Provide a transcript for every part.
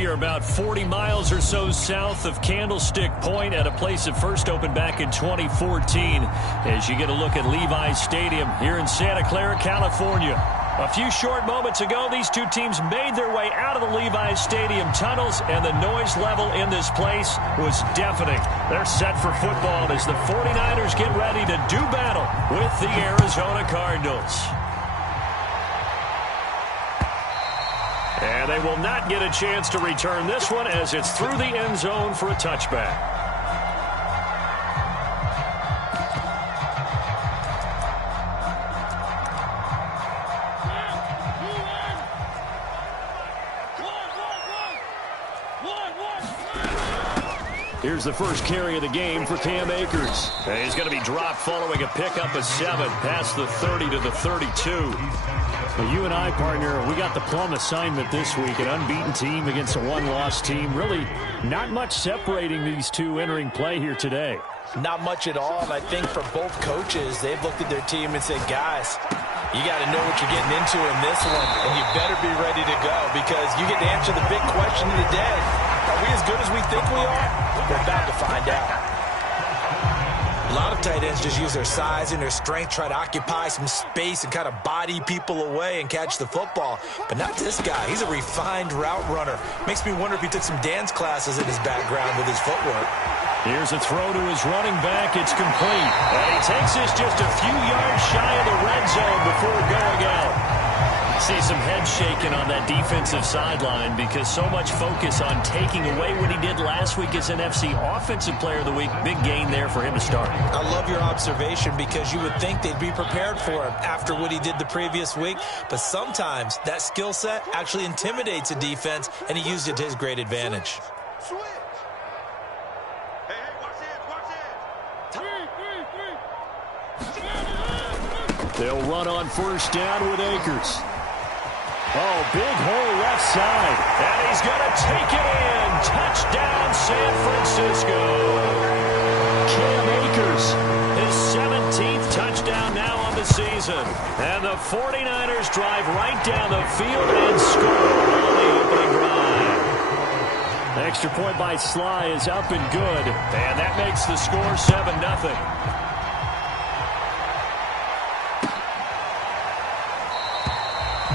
We are about 40 miles or so south of Candlestick Point at a place that first opened back in 2014 as you get a look at Levi's Stadium here in Santa Clara, California. A few short moments ago, these two teams made their way out of the Levi's Stadium tunnels, and the noise level in this place was deafening. They're set for football as the 49ers get ready to do battle with the Arizona Cardinals. And they will not get a chance to return this one as it's through the end zone for a touchback. Here's the first carry of the game for Cam Akers. And he's going to be dropped following a pickup of 7 past the 30 to the 32. Well, you and I, partner, we got the plum assignment this week. An unbeaten team against a one-loss team. Really not much separating these two entering play here today. Not much at all, and I think for both coaches, they've looked at their team and said, guys, you got to know what you're getting into in this one, and you better be ready to go because you get to answer the big question of the day. Are we as good as we think we are? We're about to find out. A lot of tight ends just use their size and their strength, try to occupy some space and kind of body people away and catch the football. But not this guy. He's a refined route runner. Makes me wonder if he took some dance classes in his background with his footwork. Here's a throw to his running back. It's complete. And he takes this just a few yards shy of the red zone before going out. See some head shaking on that defensive sideline because so much focus on taking away what he did last week as NFC Offensive Player of the Week. Big gain there for him to start. I love your observation because you would think they'd be prepared for him after what he did the previous week. But sometimes that skill set actually intimidates a defense, and he used it to his great advantage. They'll run on first down with Akers. Oh, big hole left side. And he's going to take it in. Touchdown, San Francisco. Cam Akers, his 17th touchdown now on the season. And the 49ers drive right down the field and score on the opening drive. The extra point by Sly is up and good. And that makes the score 7-0.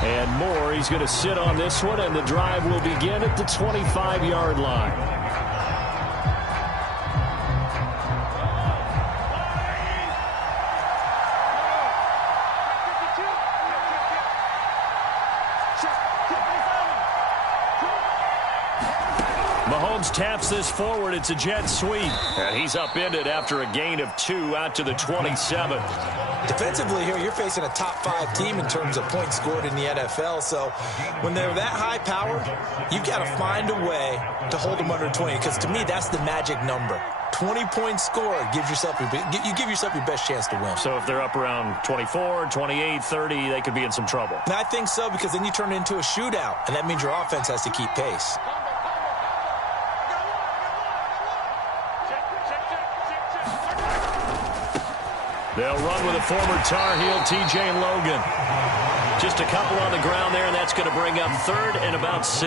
And more, he's going to sit on this one, and the drive will begin at the 25-yard line. Mahomes taps this forward. It's a jet sweep. And he's upended after a gain of 2 out to the 27. Defensively here, you're facing a top 5 team in terms of points scored in the NFL. So when they're that high power, you've got to find a way to hold them under 20. Because to me, that's the magic number. 20 points scored gives yourself you give yourself your best chance to win. So if they're up around 24, 28, 30, they could be in some trouble. And I think so, because then you turn it into a shootout, and that means your offense has to keep pace. They'll run with a former Tar Heel, T.J. Logan. Just a couple on the ground there, and that's going to bring up 3rd and about 6.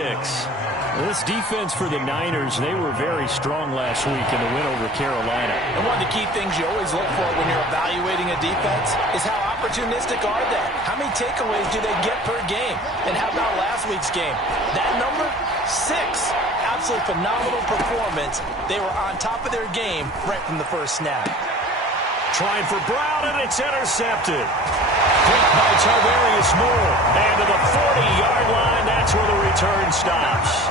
This defense for the Niners, they were very strong last week in the win over Carolina. And one of the key things you always look for when you're evaluating a defense is how opportunistic are they? How many takeaways do they get per game? And how about last week's game? That number, 6. Absolutely phenomenal performance. They were on top of their game right from the first snap. Trying for Brown, and it's intercepted. Picked by Tarvarius Moore. And to the 40-yard line, that's where the return stops.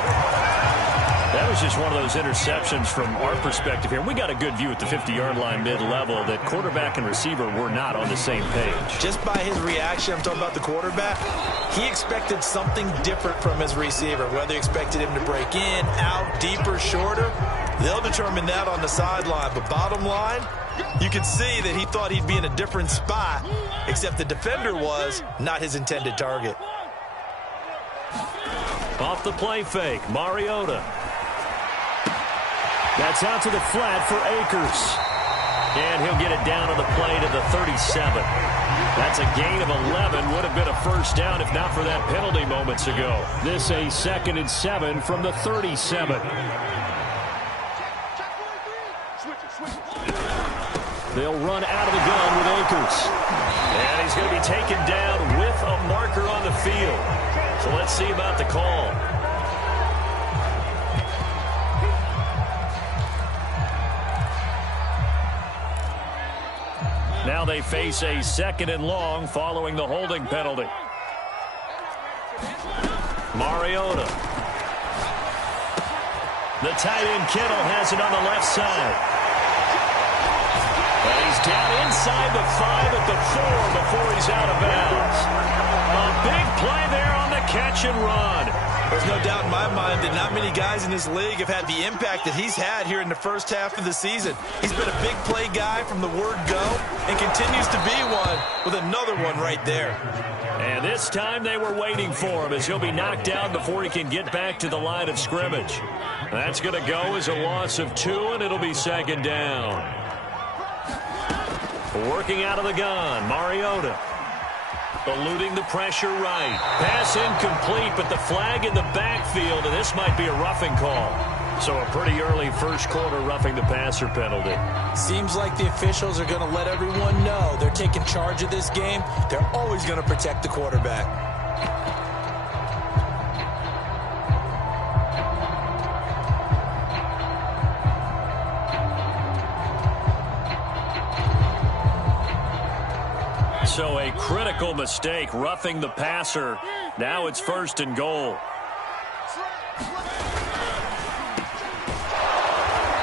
That was just one of those interceptions from our perspective here. We got a good view at the 50-yard line mid-level that quarterback and receiver were not on the same page. Just by his reaction, I'm talking about the quarterback, he expected something different from his receiver. Whether he expected him to break in, out, deeper, shorter, they'll determine that on the sideline. But bottom line, you could see that he thought he'd be in a different spot, except the defender was not his intended target. Off the play fake, Mariota. That's out to the flat for Akers. And he'll get it down to the play to the 37. That's a gain of 11. Would have been a first down if not for that penalty moments ago. This a 2nd and 7 from the 37. They'll run out of the gun with Akers. And he's going to be taken down with a marker on the field. So let's see about the call. Now they face a 2nd and long following the holding penalty. Mariota. The tight end Kittle has it on the left side. And he's down inside the 5 at the 4 before he's out of bounds. A big play there on the catch and run. There's no doubt in my mind that not many guys in this league have had the impact that he's had here in the first half of the season. He's been a big play guy from the word go and continues to be one with another one right there. And this time they were waiting for him as he'll be knocked down before he can get back to the line of scrimmage. That's going to go as a loss of 2, and it'll be 2nd down. Working out of the gun, Mariota. Eluding the pressure right. Pass incomplete, but the flag in the backfield, and this might be a roughing call. So a pretty early first quarter roughing the passer penalty. Seems like the officials are going to let everyone know they're taking charge of this game. They're always going to protect the quarterback. So a critical mistake, roughing the passer. Now it's 1st and goal.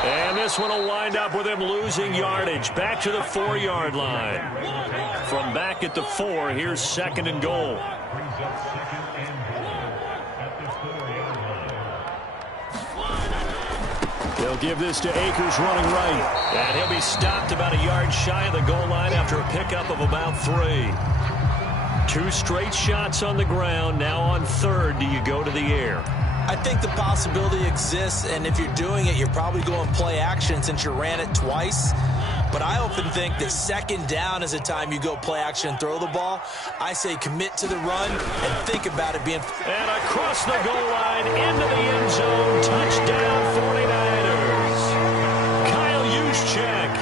And this one will wind up with him losing yardage. Back to the 4-yard line. From back at the 4, here's 2nd and goal. They'll give this to Akers running right. And he'll be stopped about a yard shy of the goal line after a pickup of about 3. 2 straight shots on the ground. Now on 3rd, do you go to the air? I think the possibility exists, and if you're doing it, you're probably going play action since you ran it twice. But I often think that 2nd down is a time you go play action and throw the ball. I say commit to the run and think about it being... And across the goal line, into the end zone, touchdown 49ers. Kyle Juszczyk,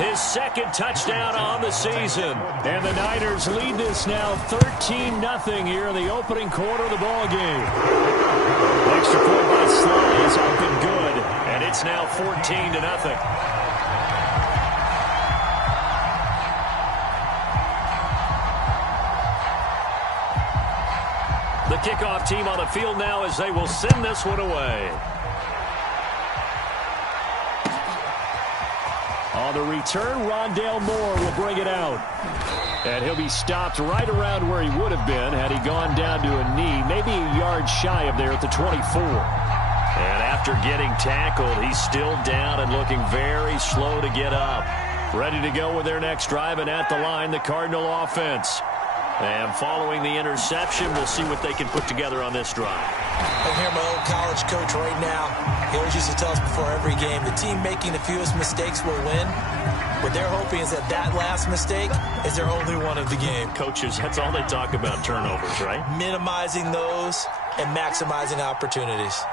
his 2nd touchdown on the season. And the Niners lead this now 13-0 here in the opening quarter of the ball game. Extra point by Sly is up and good, and it's now 14-0. The kickoff team on the field now as they will send this one away. On the return, Rondale Moore will bring it out. And he'll be stopped right around where he would have been had he gone down to a knee, maybe a yard shy of there at the 24. And after getting tackled, he's still down and looking very slow to get up. Ready to go with their next drive, and at the line, the Cardinal offense. And following the interception, we'll see what they can put together on this drive. I hear my old college coach right now. He always used to tell us before every game, the team making the fewest mistakes will win. What they're hoping is that that last mistake is their only one of the game. Coaches, that's all they talk about, turnovers, right? Minimizing those and maximizing opportunities.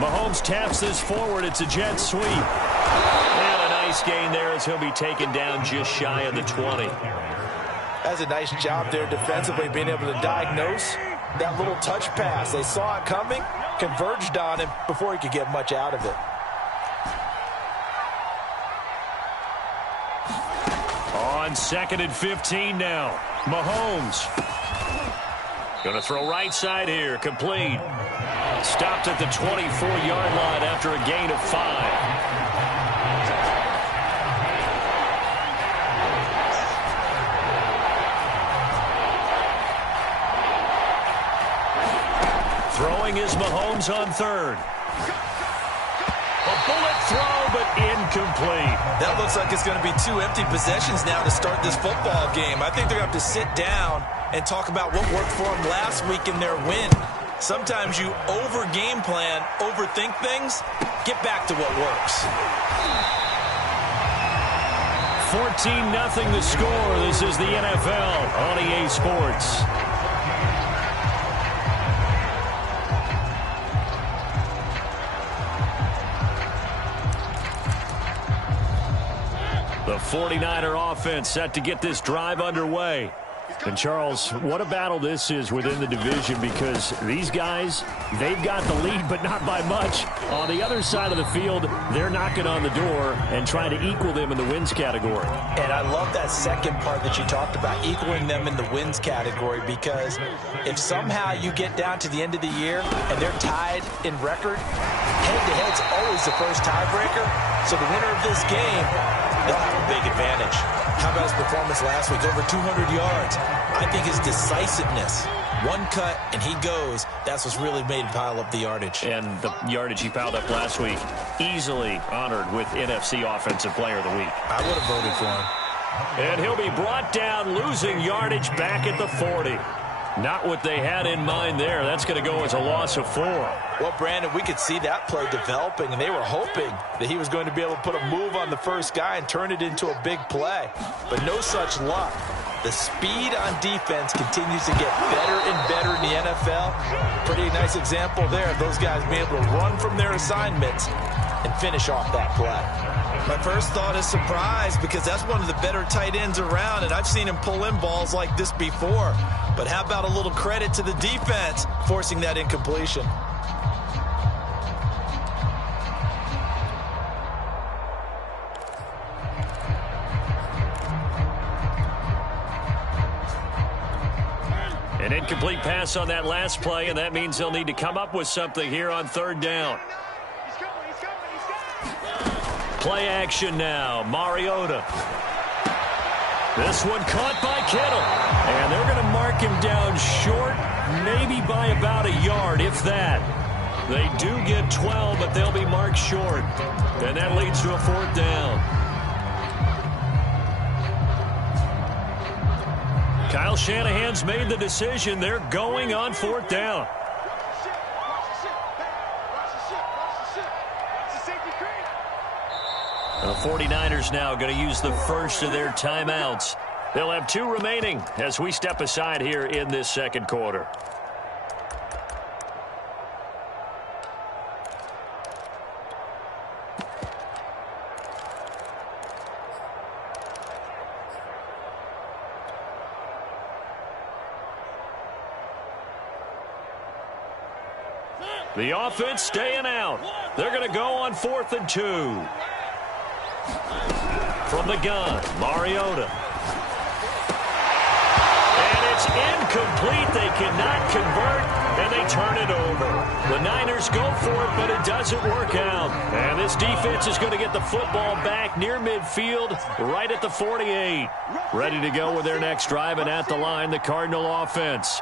Mahomes taps this forward. It's a jet sweep. And a nice gain there as he'll be taken down just shy of the 20. That's a nice job there defensively, being able to diagnose that little touch pass. They saw it coming, converged on him before he could get much out of it. On 2nd and 15 now. Mahomes. Going to throw right side here. Complete. Stopped at the 24-yard line after a gain of 5. Throwing is Mahomes on 3rd. A Bullet throw, but incomplete. That looks like it's going to be 2 empty possessions now to start this football game. I think they're going to have to sit down and talk about what worked for them last week in their win. Sometimes you over-game plan, overthink things. Get back to what works. 14-0 the score. This is the NFL on EA Sports. The 49er offense set to get this drive underway. And, Charles, what a battle this is within the division, because these guys, they've got the lead, but not by much. On the other side of the field, they're knocking on the door and trying to equal them in the wins category. And I love that second part that you talked about, equaling them in the wins category, because if somehow you get down to the end of the year and they're tied in record, head-to-head's always the first tiebreaker. So the winner of this game, they'll have a big advantage. How about his performance last week? Over 200 yards. I think his decisiveness, one cut and he goes, that's what's really made him pile up the yardage. And the yardage he piled up last week, easily honored with NFC Offensive Player of the Week. I would have voted for him. And he'll be brought down, losing yardage back at the 40. Not what they had in mind there. That's going to go as a loss of 4. Well, Brandon, we could see that play developing, and they were hoping that he was going to be able to put a move on the first guy and turn it into a big play. But no such luck. The speed on defense continues to get better and better in the NFL. Pretty nice example there of those guys being able to run from their assignments and finish off that play. My first thought is surprise, because that's one of the better tight ends around, and I've seen him pull in balls like this before. But how about a little credit to the defense forcing that incompletion? An incomplete pass on that last play, and that means they'll need to come up with something here on third down. Play action now. Mariota. This one caught by Kittle. And they're going to mark him down short, maybe by about a yard, if that. They do get 12, but they'll be marked short. And that leads to a 4th down. Kyle Shanahan's made the decision. They're going on 4th down. The 49ers now going to use the first of their timeouts. They'll have 2 remaining as we step aside here in this second quarter. The offense staying out. They're going to go on 4th and 2. From the gun, Mariota. And it's incomplete. They cannot convert, and they turn it over. The Niners go for it, but it doesn't work out. And this defense is going to get the football back near midfield, right at the 48. Ready to go with their next drive, and at the line, the Cardinal offense.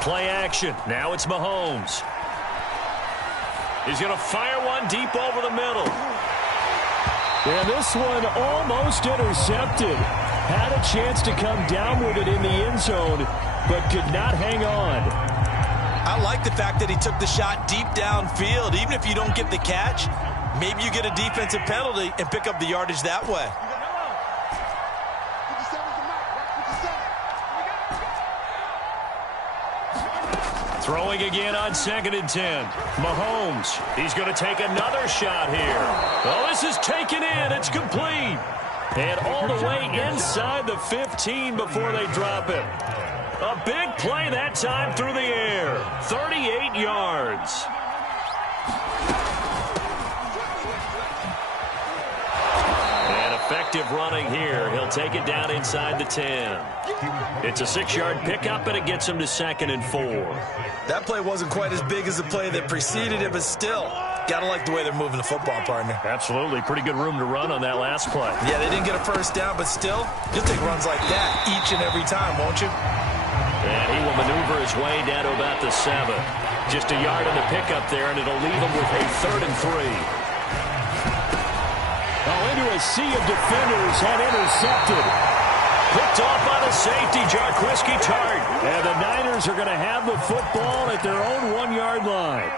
Play action. Now it's Mahomes. He's going to fire one deep over the middle. And this one almost intercepted. Had a chance to come down with it in the end zone, but could not hang on. I like the fact that he took the shot deep downfield. Even if you don't get the catch, maybe you get a defensive penalty and pick up the yardage that way. Throwing again on 2nd and 10. Mahomes, he's going to take another shot here. Oh, this is taken in. It's complete. And all the way inside the 15 before they drop it. A big play that time through the air. 38 yards. And effective running here. He'll take it down inside the 10. It's a 6-yard pickup, and it gets him to 2nd and 4. That play wasn't quite as big as the play that preceded it, but still, gotta like the way they're moving the football, partner. Absolutely. Pretty good room to run on that last play. Yeah, they didn't get a first down, but still, you'll take runs like that each and every time, won't you? And he will maneuver his way down to about the 7. Just a yard in the pickup there, and it'll leave him with a 3rd and 3. a sea of defenders and intercepted. Picked off by the safety, Jarquiski Tart. And the Niners are going to have the football at their own 1-yard line.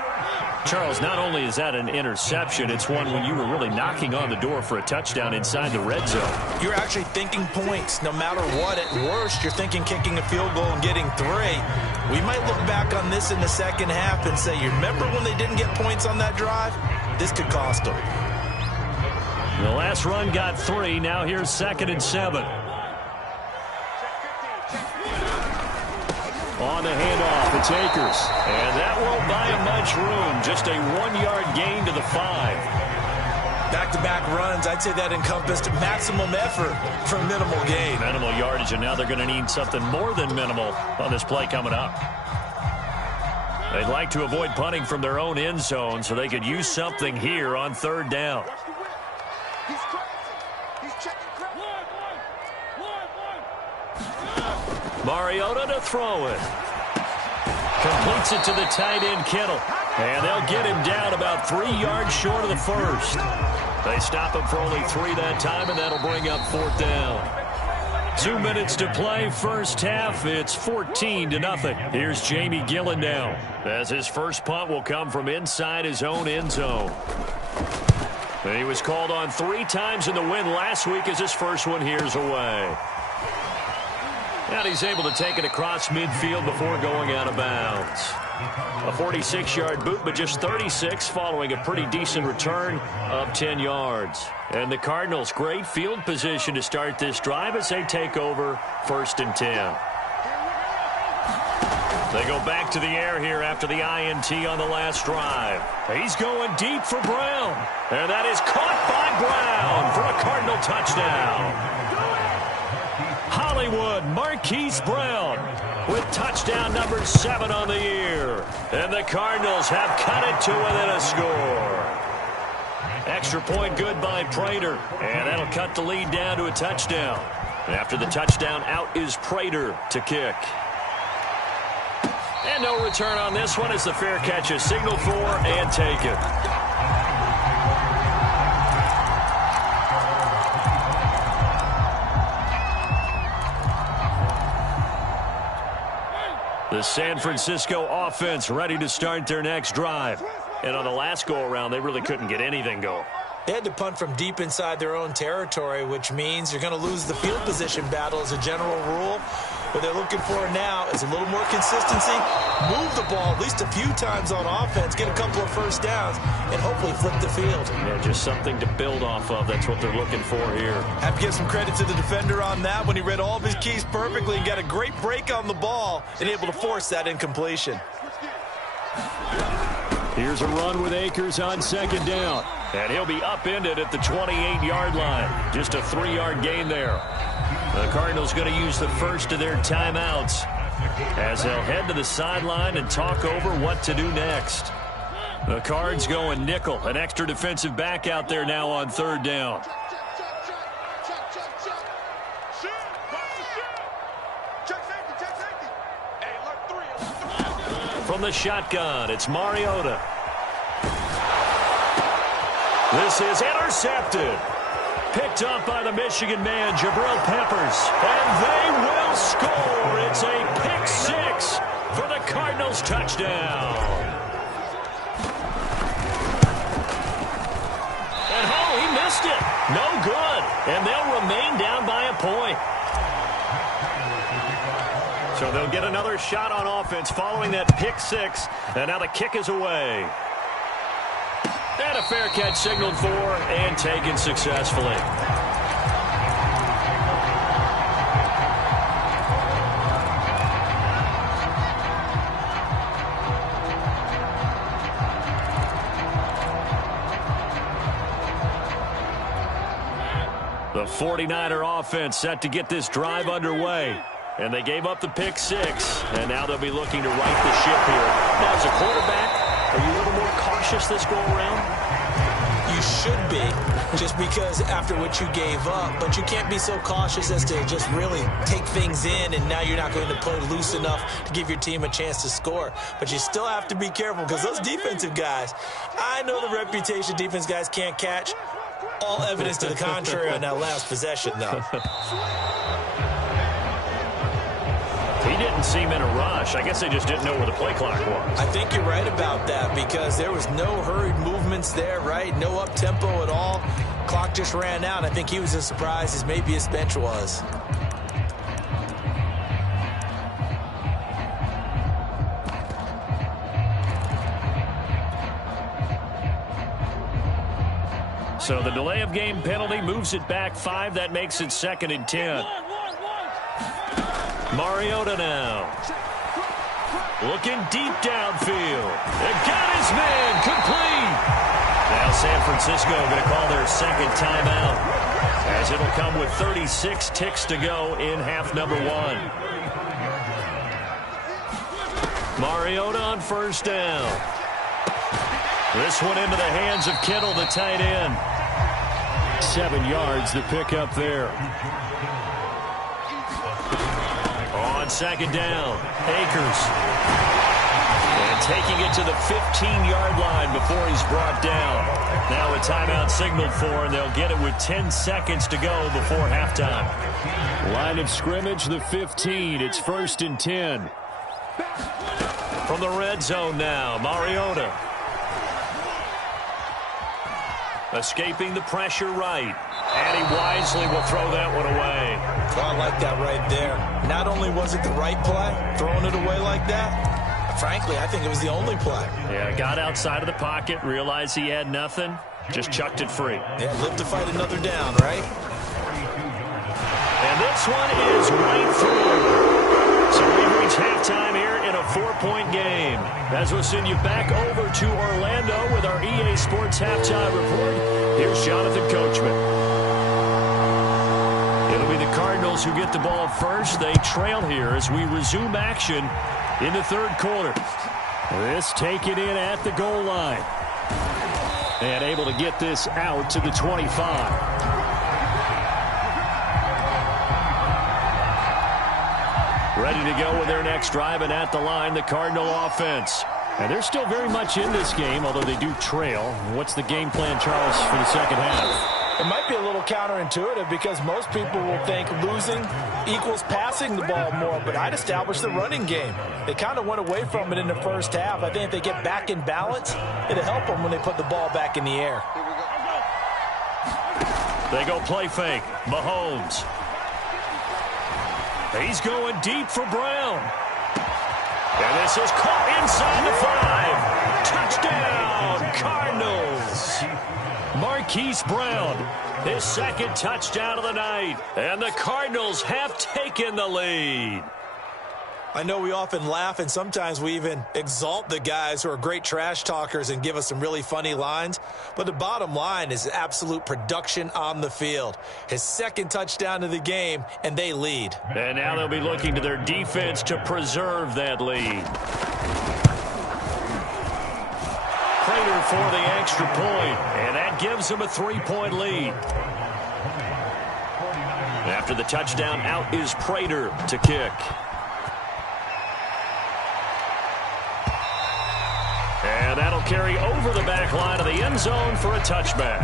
Charles, not only is that an interception, it's one when you were really knocking on the door for a touchdown inside the red zone. You're actually thinking points. No matter what, at worst, you're thinking kicking a field goal and getting 3. We might look back on this in the second half and say, you remember when they didn't get points on that drive? This could cost them. The last run got 3. Now here's 2nd and 7. On the handoff, it's Akers. And that won't buy him much room. Just a 1-yard gain to the 5. Back-to-back runs, I'd say that encompassed maximum effort for minimal gain. Minimal yardage, and now they're going to need something more than minimal on this play coming up. They'd like to avoid punting from their own end zone, so they could use something here on 3rd down. Mariota to throw it. Completes it to the tight end, Kittle. And they'll get him down about 3 yards short of the first. They stop him for only 3 that time, and that'll bring up 4th down. 2 minutes to play, first half. It's 14-0. Here's Jamie Gillen now, as his first punt will come from inside his own end zone. And he was called on 3 times in the win last week as his first one here's away. And he's able to take it across midfield before going out of bounds. A 46-yard boot, but just 36 following a pretty decent return of 10 yards. And the Cardinals, great field position to start this drive as they take over 1st and 10. They go back to the air here after the INT on the last drive. He's going deep for Brown. And that is caught by Brown for a Cardinal touchdown. Hollywood, Marquise Brown with touchdown number 7 on the year. And the Cardinals have cut it to within a score. Extra point good by Prater. And that'll cut the lead down to a touchdown. After the touchdown, out is Prater to kick. And no return on this one as the fair catch is signaled for and taken. The San Francisco offense ready to start their next drive. And on the last go-around, they really couldn't get anything going. They had to punt from deep inside their own territory, which means you're going to lose the field position battle as a general rule. What they're looking for now is a little more consistency, move the ball at least a few times on offense, get a couple of first downs, and hopefully flip the field. Yeah, just something to build off of. That's what they're looking for here. Have to give some credit to the defender on that when he read all of his keys perfectly and got a great break on the ball and able to force that incompletion. Here's a run with Akers on 2nd down. And he'll be upended at the 28-yard line. Just a 3-yard gain there. The Cardinals going to use the first of their timeouts as they'll head to the sideline and talk over what to do next. The Cards going nickel. An extra defensive back out there now on 3rd down. From the shotgun, it's Mariota. This is intercepted. Picked up by the Michigan man, Jabril Peppers. And they will score. It's a pick 6 for the Cardinals touchdown. And he missed it. No good. And they'll remain down by a point. So they'll get another shot on offense following that pick 6. And now the kick is away. And a fair catch signaled for and taken successfully. The 49er offense set to get this drive underway. And they gave up the pick 6. And now they'll be looking to right the ship here. Now, as a quarterback, are you a little more cautious this go-around? You should be, just because after what you gave up. But you can't be so cautious as to just really take things in, and now you're not going to play loose enough to give your team a chance to score. But you still have to be careful because those defensive guys, I know the reputation defense guys can't catch. All evidence to the contrary on that last possession, though. He didn't seem in a rush. I guess they just didn't know where the play clock was. I think you're right about that because there was no hurried movements there, right? No up-tempo at all. Clock just ran out. I think he was as surprised as maybe his bench was. So the delay of game penalty moves it back 5. That makes it 2nd and 10. Mariota now. Looking deep downfield. It got his man complete. Now San Francisco going to call their second timeout, as it'll come with 36 ticks to go in half number 1. Mariota on first down. This one into the hands of Kittle, the tight end. 7 yards the pick up there. On second down, Akers. And taking it to the 15-yard line before he's brought down. Now a timeout signaled for, and they'll get it with 10 seconds to go before halftime. Line of scrimmage, the 15. It's 1st and 10. From the red zone now, Mariota. Escaping the pressure right. And he wisely will throw that one away. Oh, I like that right there. Not only was it the right play, throwing it away like that, frankly, I think it was the only play. Yeah, got outside of the pocket, realized he had nothing, just chucked it free. Yeah, live to fight another down, right? And this one is right through. So we reach halftime here in a 4-point game. As we'll send you back over to Orlando with our EA Sports Halftime Report, here's Jonathan Coachman. It'll be the Cardinals who get the ball first. They trail here as we resume action in the 3rd quarter. This taken in at the goal line. And able to get this out to the 25. Ready to go with their next drive, and at the line, the Cardinal offense. And they're still very much in this game, although they do trail. What's the game plan, Charles, for the second half? It might be a little counterintuitive because most people will think losing equals passing the ball more, but I'd establish the running game. They kind of went away from it in the first half. I think if they get back in balance, it'll help them when they put the ball back in the air. They go play fake. Mahomes. He's going deep for Brown. And this is caught inside the 5. Touchdown, Cardinals. Marquise Brown, his 2nd touchdown of the night. And the Cardinals have taken the lead. I know we often laugh, and sometimes we even exalt the guys who are great trash talkers and give us some really funny lines. But the bottom line is absolute production on the field. His 2nd touchdown of the game, and they lead. And now they'll be looking to their defense to preserve that lead. Prater for the extra point, and that gives them a 3-point lead. After the touchdown, out is Prater to kick. And that'll carry over the back line of the end zone for a touchback.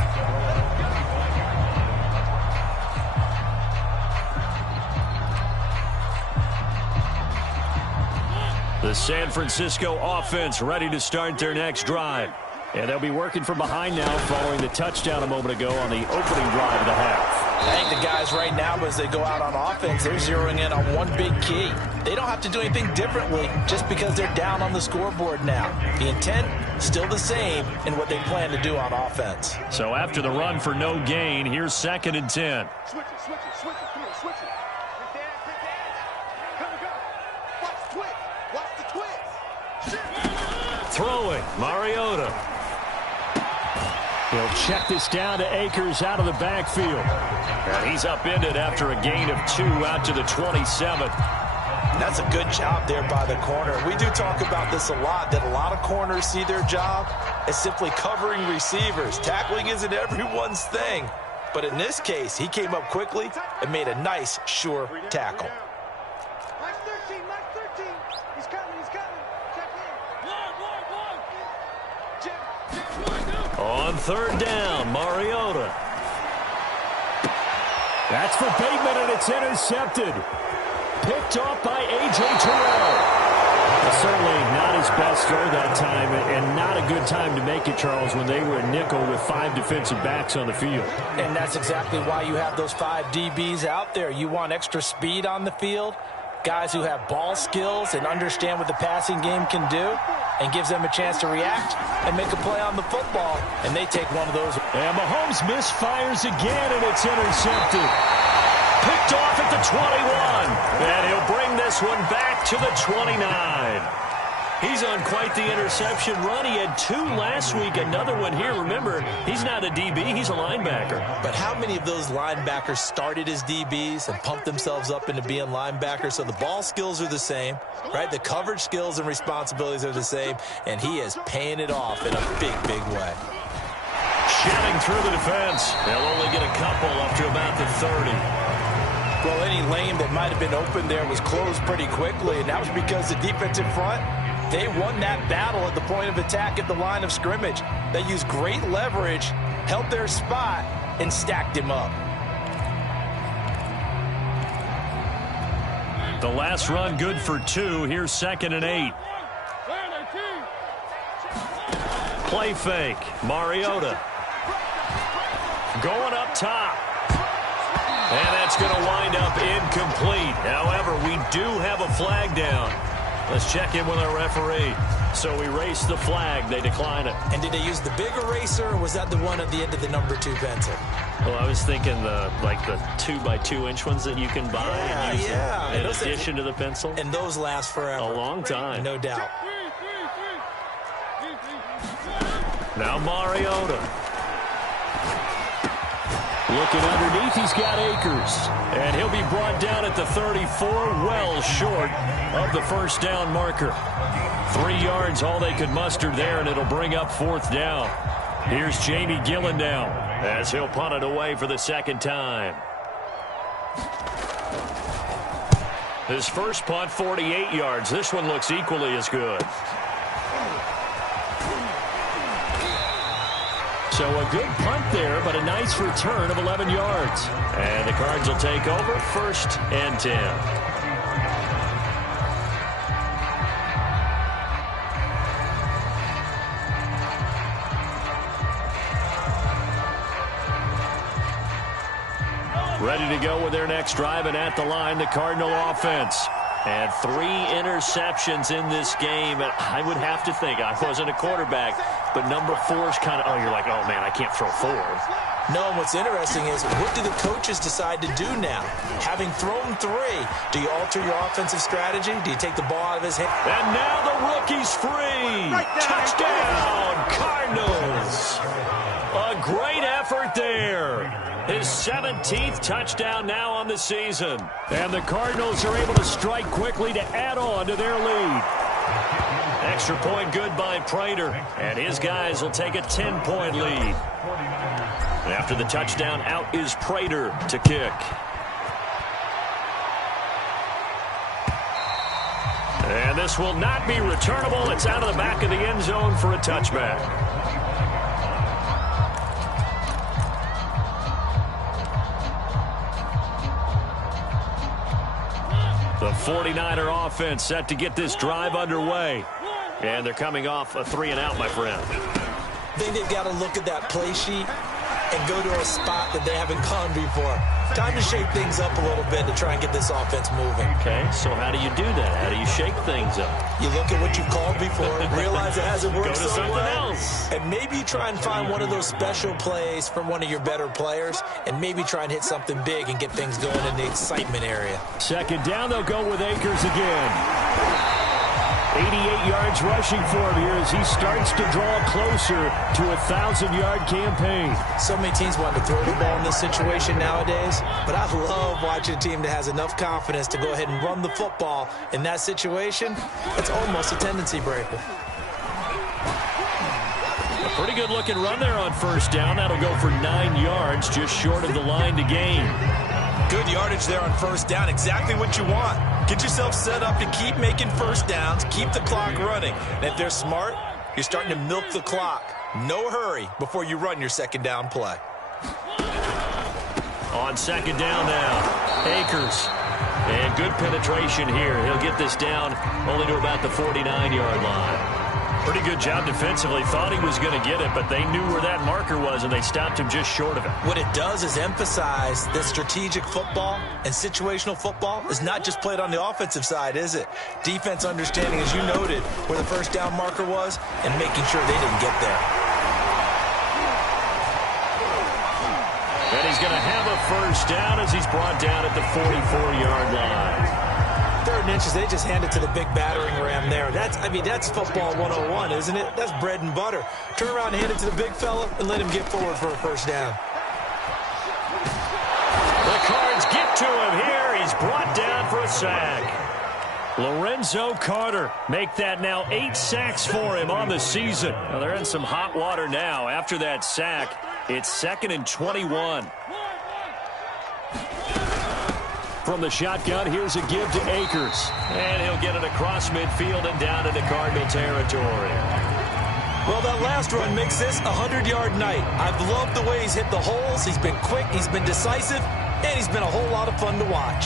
The San Francisco offense ready to start their next drive. And they'll be working from behind now following the touchdown a moment ago on the opening drive of the half. I think the guys right now, as they go out on offense, they're zeroing in on one big key. They don't have to do anything differently just because they're down on the scoreboard now. The intent, still the same in what they plan to do on offense. So after the run for no gain, here's 2nd and 10. Switch it, switch it, switch it. Come here, switch it. Quick dash. Come and go. Watch the twist. Watch the twist. Throwing, Mariota. He'll check this down to Akers out of the backfield. And he's upended after a gain of 2 out to the 27. That's a good job there by the corner. We do talk about this a lot, that a lot of corners see their job as simply covering receivers. Tackling isn't everyone's thing. But in this case, he came up quickly and made a nice, sure tackle. Mike 13, Mike 13. He's coming, he's coming. Check in. Check. On 3rd down, Mariota. That's for Bateman, and it's intercepted. Picked off by A.J. Terrell. Certainly not his best throw that time, and not a good time to make it, Charles, when they were a nickel with 5 defensive backs on the field. And that's exactly why you have those 5 DBs out there. You want extra speed on the field, guys who have ball skills and understand what the passing game can do, and gives them a chance to react and make a play on the football, and they take one of those. And Mahomes misfires again, and it's intercepted. Picked off at the 21. And he'll bring this one back to the 29. He's on quite the interception run. He had 2 last week, another one here. Remember, he's not a DB, he's a linebacker. But how many of those linebackers started as DBs and pumped themselves up into being linebackers? So the ball skills are the same, right? The coverage skills and responsibilities are the same, and he is paying it off in a big, big way. Shelling through the defense. They'll only get a couple up to about the 30. Well, any lane that might have been open there was closed pretty quickly, and that was because the defensive front, they won that battle at the point of attack at the line of scrimmage. They used great leverage, held their spot, and stacked him up. The last run good for 2. Here's 2nd and 8. Play fake. Mariota. Going up top. And that's going to wind up incomplete. However, we do have a flag down. Let's check in with our referee. So erase the flag. They decline it. And did they use the big eraser, or was that the one at the end of the number 2 pencil? Well, I was thinking the 2x2-inch ones that you can buy and use in addition to the pencil. And those last forever. A long time. No doubt. Now Mariota. Looking underneath, he's got Akers. And he'll be brought down at the 34, well short of the first down marker. 3 yards, all they could muster there, and it'll bring up 4th down. Here's Jamie Gillen now, as he'll punt it away for the 2nd time. His first punt, 48 yards. This one looks equally as good. So a good punt there, but a nice return of 11 yards. And the Cards will take over, 1st and 10. Ready to go with their next drive, and at the line, the Cardinal offense. And 3 interceptions in this game. And I would have to think, I wasn't a quarterback, but number 4 is kind of, you're like, oh, man, I can't throw 4. No, and what's interesting is, what do the coaches decide to do now? Having thrown 3, do you alter your offensive strategy? Do you take the ball out of his hand? And now the rookie's free. Touchdown, Cardinals. A great effort there. His 17th touchdown now on the season. And the Cardinals are able to strike quickly to add on to their lead. Extra point good by Prater. And his guys will take a 10-point lead. After the touchdown, out is Prater to kick. And this will not be returnable. It's out of the back of the end zone for a touchback. The 49er offense set to get this drive underway. And they're coming off a 3-and-out, my friend. I think they've got to look at that play sheet and go to a spot that they haven't gone before. Time to shake things up a little bit to try and get this offense moving. Okay, so how do you do that? How do you shake things up? You look at what you've called before, realize it hasn't worked Go to so something well, else. and maybe try and find one of those special plays from one of your better players, and maybe try and hit something big and get things going in the excitement area. 2nd down, they'll go with Akers again. 88 yards rushing for him here as he starts to draw closer to a 1,000-yard campaign. So many teams want to throw the ball in this situation nowadays, but I love watching a team that has enough confidence to go ahead and run the football. In that situation, it's almost a tendency breaker. A pretty good-looking run there on 1st down. That'll go for 9 yards, just short of the line to gain. Good yardage there on 1st down. Exactly what you want. Get yourself set up to keep making 1st downs, keep the clock running. And if they're smart, you're starting to milk the clock. No hurry before you run your 2nd down play. On second down now, Akers. And good penetration here. He'll get this down only to about the 49-yard line. Pretty good job defensively. Thought he was going to get it, but they knew where that marker was, and they stopped him just short of it. What it does is emphasize that strategic football and situational football is not just played on the offensive side, is it? Defense understanding, as you noted, where the first down marker was and making sure they didn't get there. And he's going to have a first down as he's brought down at the 44-yard line. 3rd and inches, they just hand it to the big battering ram there. That's football 101, isn't it? That's bread and butter. Turn around and hand it to the big fella and let him get forward for a first down. The Cards get to him here. He's brought down for a sack. Lorenzo Carter make that now 8 sacks for him on the season. Now they're in some hot water now. After that sack, it's 2nd and 21. From the shotgun, here's a give to Akers. And he'll get it across midfield and down into Cardinal territory. Well, that last run makes this a 100-yard night. I've loved the way he's hit the holes. He's been quick, he's been decisive, and he's been a whole lot of fun to watch.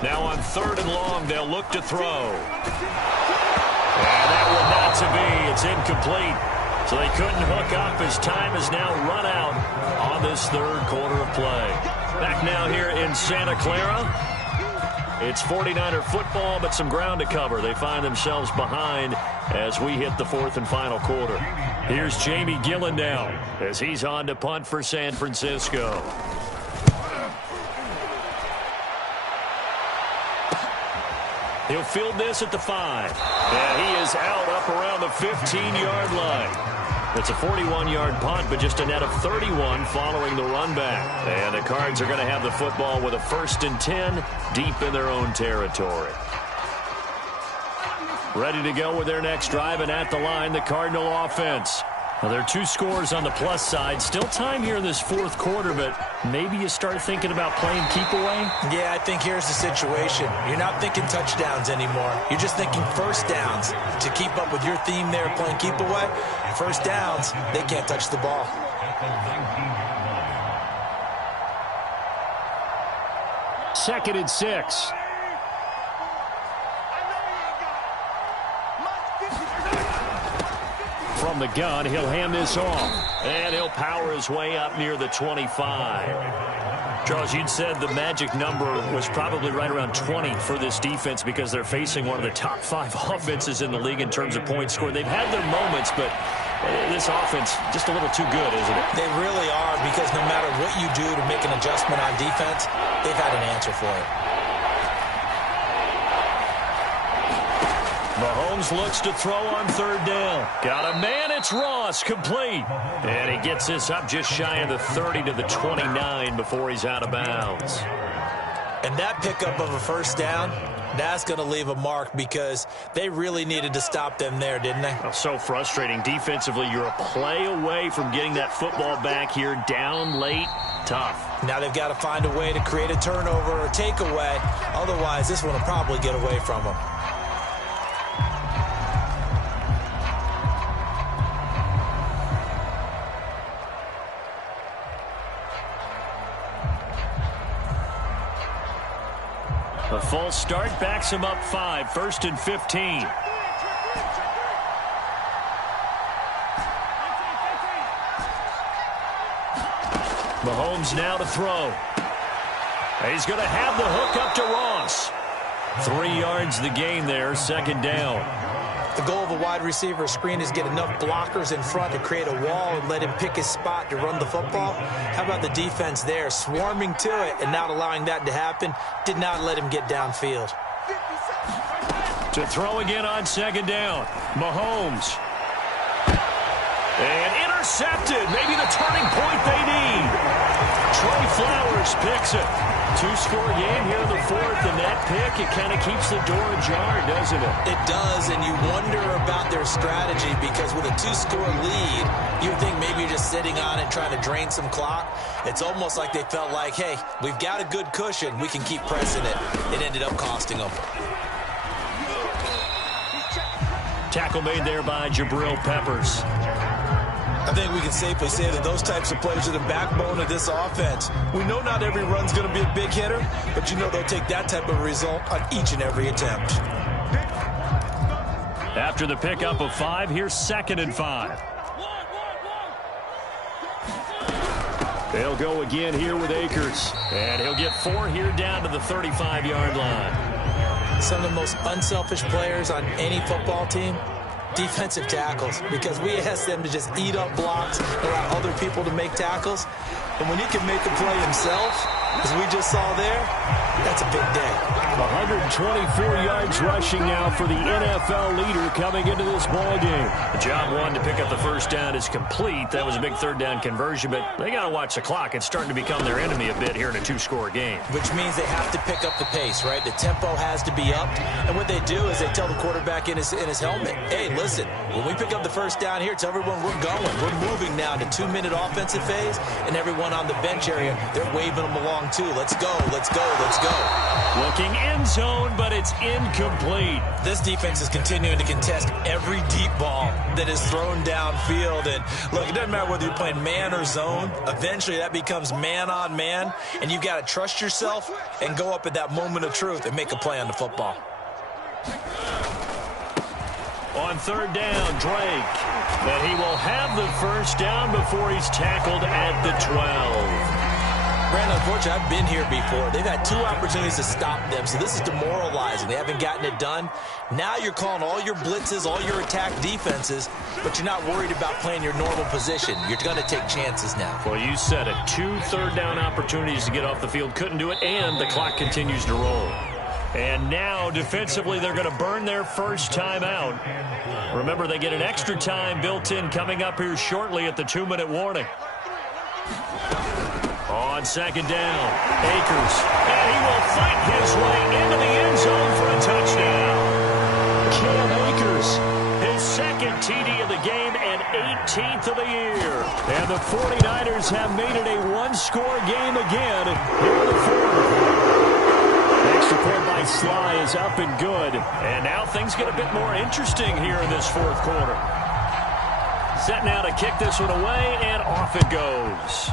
Now on 3rd and long, they'll look to throw. And that one not to be. It's incomplete. So they couldn't hook up as time has now run out on this 3rd quarter of play. Back now here in Santa Clara. It's 49er football, but some ground to cover. They find themselves behind as we hit the 4th and final quarter. Here's Jamie Gillen now as he's on to punt for San Francisco. He'll field this at the 5. And he is out up around the 15-yard line. It's a 41-yard punt, but just a net of 31 following the run back. And the Cards are going to have the football with a 1st and 10 deep in their own territory. Ready to go with their next drive, and at the line, the Cardinal offense. Now, there are 2 scores on the plus side. Still time here in this 4th quarter, but maybe you start thinking about playing keep away? Yeah, I think here's the situation. You're not thinking touchdowns anymore. You're just thinking first downs. To keep up with your theme there, playing keep away, first downs, they can't touch the ball. Second and 6. From the gun, he'll hand this off. And he'll power his way up near the 25. Charles, you'd said the magic number was probably right around 20 for this defense because they're facing one of the top 5 offenses in the league in terms of points scored. They've had their moments, but this offense just a little too good, isn't it? They really are, because no matter what you do to make an adjustment on defense, they've had an answer for it. Mahomes looks to throw on 3rd down. Got a man, it's Ross, complete. And he gets this up just shy of the 30 to the 29 before he's out of bounds. And that pickup of a first down, that's going to leave a mark because they really needed to stop them there, didn't they? Oh, so frustrating. Defensively, you're a play away from getting that football back here down late. Tough. Now they've got to find a way to create a turnover or takeaway. Otherwise, this one will probably get away from them. A false start backs him up 5, 1st and 15. Mahomes now to throw. He's going to have the hook up to Ross. 3 yards the gain there, 2nd down. The goal of a wide receiver screen is get enough blockers in front to create a wall and let him pick his spot to run the football. How about the defense there, swarming to it and not allowing that to happen? Did not let him get downfield. To throw again on 2nd down. Mahomes. And intercepted. Maybe the turning point they need. Trey Flowers picks it. two-score game here in the fourth, and that pick, it kind of keeps the door ajar, doesn't it? It does, and you wonder about their strategy because with a two-score lead, you think maybe you're just sitting on it trying to drain some clock. It's almost like they felt like, hey, we've got a good cushion. We can keep pressing it. It ended up costing them. Tackle made there by Jabril Peppers. I think we can safely say that those types of players are the backbone of this offense. We know not every run's going to be a big hitter, but you know they'll take that type of result on each and every attempt. After the pickup of 5, here's 2nd and 5. They'll go again here with Akers, and he'll get 4 here down to the 35-yard line. Some of the most unselfish players on any football team, defensive tackles, because we ask them to just eat up blocks, allow other people to make tackles. And when he can make a play himself, as we just saw there, that's a big day. 124 yards rushing now for the NFL leader coming into this ball game. Job 1 to pick up the first down is complete. That was a big third down conversion, but they got to watch the clock. It's starting to become their enemy a bit here in a two-score game. Which means they have to pick up the pace, right? The tempo has to be upped. And what they do is they tell the quarterback in his helmet, hey, listen, when we pick up the first down here, tell everyone we're going. We're moving now to 2-minute offensive phase, and everyone on the bench area, they're waving them along too. Let's go, let's go, let's go. Looking end zone, but it's incomplete. This defense is continuing to contest every deep ball that is thrown downfield. And look, it doesn't matter whether you're playing man or zone. Eventually that becomes man on man, and you've got to trust yourself and go up at that moment of truth and make a play on the football. On third down, Drake. But he will have the first down before he's tackled at the 12. Brandon, unfortunately, I've been here before. They've had 2 opportunities to stop them, so this is demoralizing. They haven't gotten it done. Now you're calling all your blitzes, all your attack defenses, but you're not worried about playing your normal position. You're going to take chances now. Well, you said it. 2 third-down opportunities to get off the field. Couldn't do it, and the clock continues to roll. And now, defensively, they're going to burn their first time out. Remember, they get an extra time built in coming up here shortly at the 2-minute warning. On second down, Akers, and he will fight his way into the end zone for a touchdown. Cam Akers, his 2nd TD of the game and 18th of the year. And the 49ers have made it a 1-score game again here in the 4th. Extra point by Sly is up and good. And now things get a bit more interesting here in this 4th quarter. Set now to kick this one away, and off it goes.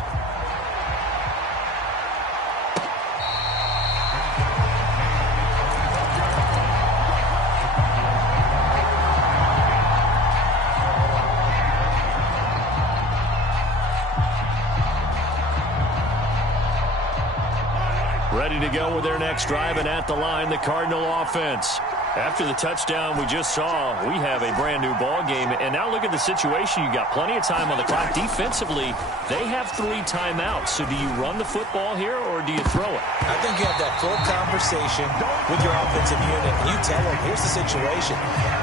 Ready to go with their next drive, and at the line, the Cardinal offense. After the touchdown we just saw, we have a brand-new ball game. And now look at the situation. You got plenty of time on the clock. Defensively, they have 3 timeouts. So do you run the football here, or do you throw it? I think you have that full conversation with your offensive unit. And you tell them, here's the situation.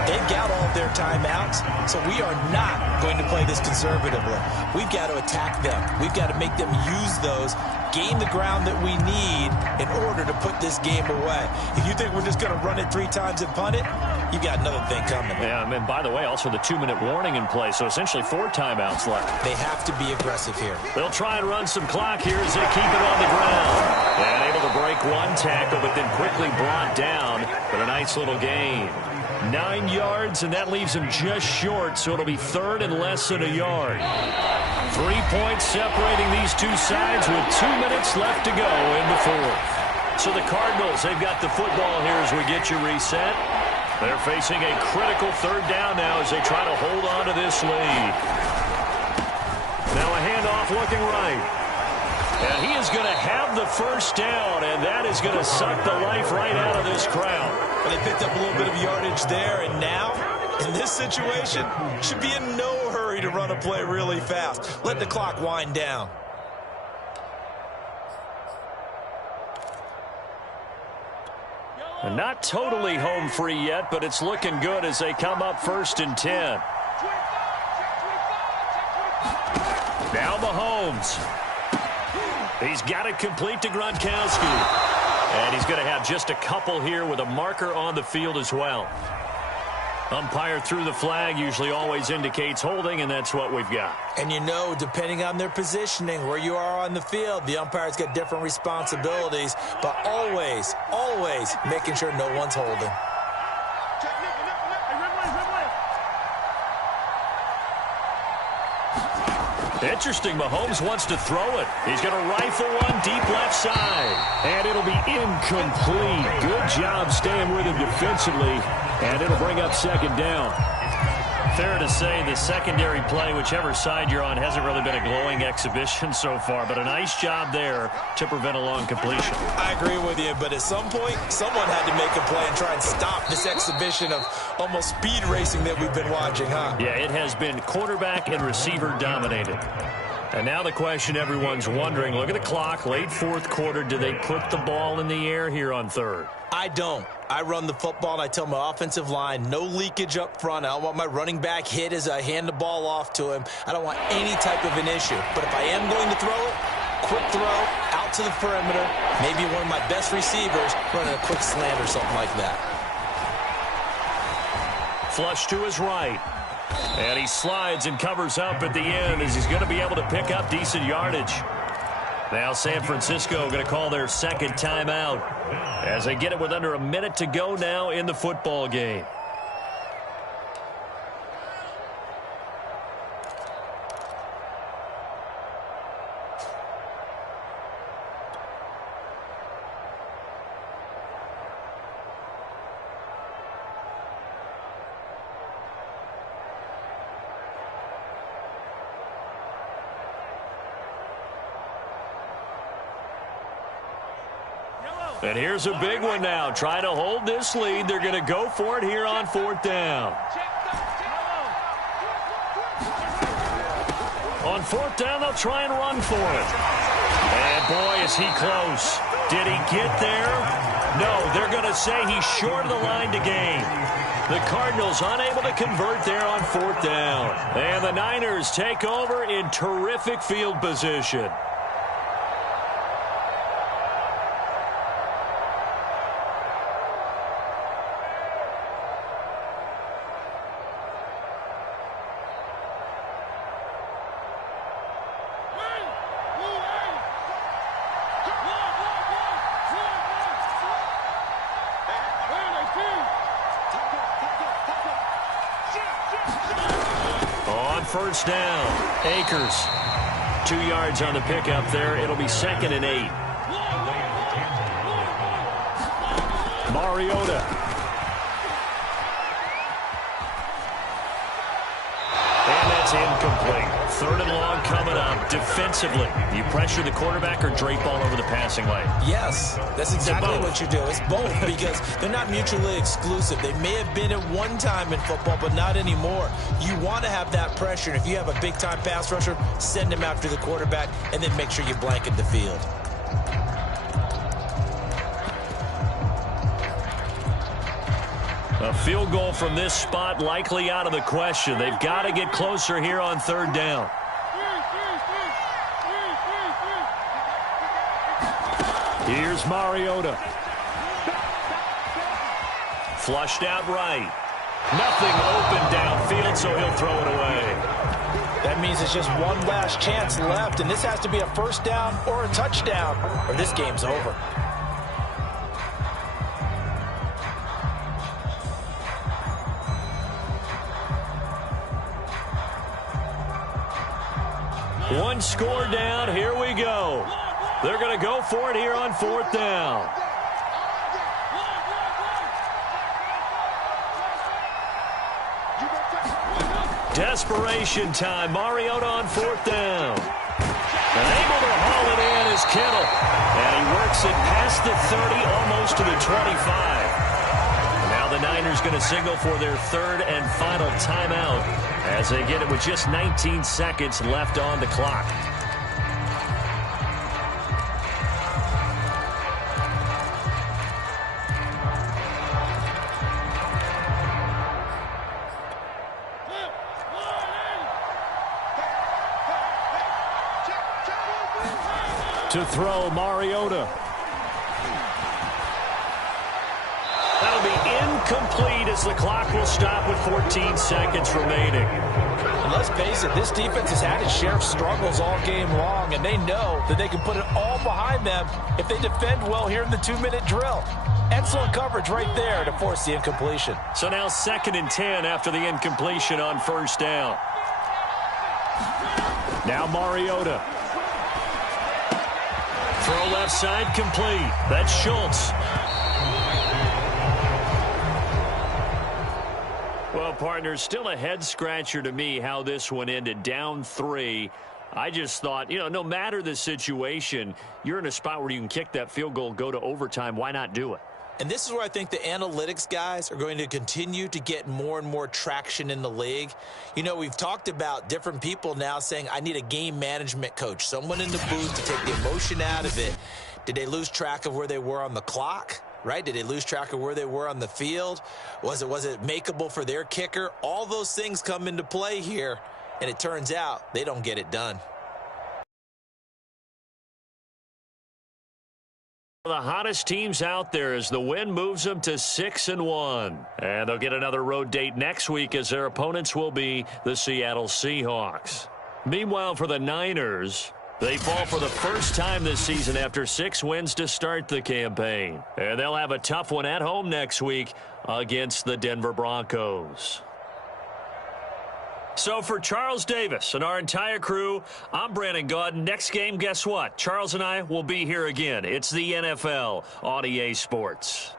They've got all of their timeouts, so we are not going to play this conservatively. We've got to attack them. We've got to make them use those, gain the ground that we need in order to put this game away. If you think we're just going to run it 3 times and punt it, you got another thing coming. Yeah, and by the way, also the 2-minute warning in play, so essentially 4 timeouts left. They have to be aggressive here. They'll try and run some clock here as they keep it on the ground. And able to break 1 tackle, but then quickly brought down. But a nice little gain. 9 yards, and that leaves him just short, so it'll be 3rd and less than a yard. 3 points separating these 2 sides with 2 minutes left to go in the 4th. So the Cardinals, they've got the football here as we get you reset. They're facing a critical 3rd down now as they try to hold on to this lead. Now a handoff looking right. And he is going to have the first down, and that is going to suck the life right out of this crowd. Well, they picked up a little bit of yardage there, and now, in this situation, should be in no hurry to run a play really fast. Let the clock wind down. And not totally home free yet, but it's looking good as they come up 1st and 10. Now Mahomes. He's got it complete to Gronkowski. And he's going to have just a couple here with a marker on the field as well. Umpire threw the flag, usually always indicates holding, and that's what we've got. And you know, depending on their positioning, where you are on the field, the umpire's got different responsibilities, but always, always making sure no one's holding. Interesting, Mahomes wants to throw it. He's going to rifle one deep left side. And it'll be incomplete. Good job staying with him defensively. And it'll bring up second down. Fair to say the secondary play, whichever side you're on, hasn't really been a glowing exhibition so far. But a nice job there to prevent a long completion. I agree with you, but at some point, someone had to make a play and try and stop this exhibition of almost speed racing that we've been watching, huh? Yeah, it has been quarterback and receiver dominated. And now the question everyone's wondering, look at the clock, late fourth quarter, do they put the ball in the air here on third? I don't. I run the football, and I tell my offensive line, no leakage up front. I don't want my running back hit as I hand the ball off to him. I don't want any type of an issue. But if I am going to throw it, quick throw, out to the perimeter, maybe one of my best receivers running a quick slant or something like that. Flush to his right. And he slides and covers up at the end as he's going to be able to pick up decent yardage. Now San Francisco going to call their second timeout as they get it with under a minute to go now in the football game. And here's a big one now. Trying to hold this lead. They're going to go for it here on fourth down. On fourth down, they'll try and run for it. And boy, is he close. Did he get there? No, they're going to say he's short of the line to gain. The Cardinals unable to convert there on fourth down. And the Niners take over in terrific field position. First down, Akers. 2 yards on the pickup there. It'll be 2nd and 8. Mariota. And that's incomplete. 3rd and long coming up. Defensively, you pressure the quarterback or drape all over the passing lane? Yes, that's exactly what you do. It's both because they're not mutually exclusive. They may have been at one time in football, but not anymore. You want to have that pressure. And if you have a big-time pass rusher, send him after the quarterback and then make sure you blanket the field. A field goal from this spot likely out of the question. They've got to get closer here on 3rd down. Here's Mariota. Flushed out right. Nothing open downfield, so he'll throw it away. That means it's just one last chance left, and this has to be a first down or a touchdown, or this game's over. One score down. Here we go. They're going to go for it here on 4th down. Desperation time. Mariota on 4th down. And able to haul it in is Kittle. And he works it past the 30, almost to the 25. Now the Niners going to signal for their 3rd and final timeout as they get it with just 19 seconds left on the clock. To throw, Mariota. That'll be incomplete as the clock will stop with 14 seconds remaining. And let's face it, this defense has had its share of struggles all game long, and they know that they can put it all behind them if they defend well here in the 2-minute drill. Excellent coverage right there to force the incompletion. So now 2nd and 10 after the incompletion on 1st down. Now Mariota. Throw left side complete. That's Schultz. Well, partner, still a head-scratcher to me how this one ended. Down 3. I just thought, no matter the situation, you're in a spot where you can kick that field goal, go to overtime. Why not do it? And this is where I think the analytics guys are going to continue to get more and more traction in the league. We've talked about different people now saying, I need a game management coach, someone in the booth to take the emotion out of it. Did they lose track of where they were on the clock? Right? Did they lose track of where they were on the field? Was it makeable for their kicker? All those things come into play here, and it turns out they don't get it done. The hottest teams out there as the win moves them to 6-1. And they'll get another road date next week as their opponents will be the Seattle Seahawks. Meanwhile, for the Niners, they fall for the first time this season after 6 wins to start the campaign. And they'll have a tough one at home next week against the Denver Broncos. So for Charles Davis and our entire crew, I'm Brandon Gaudin. Next game, guess what? Charles and I will be here again. It's the NFL on EA Sports.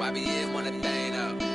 YBN want a thing up.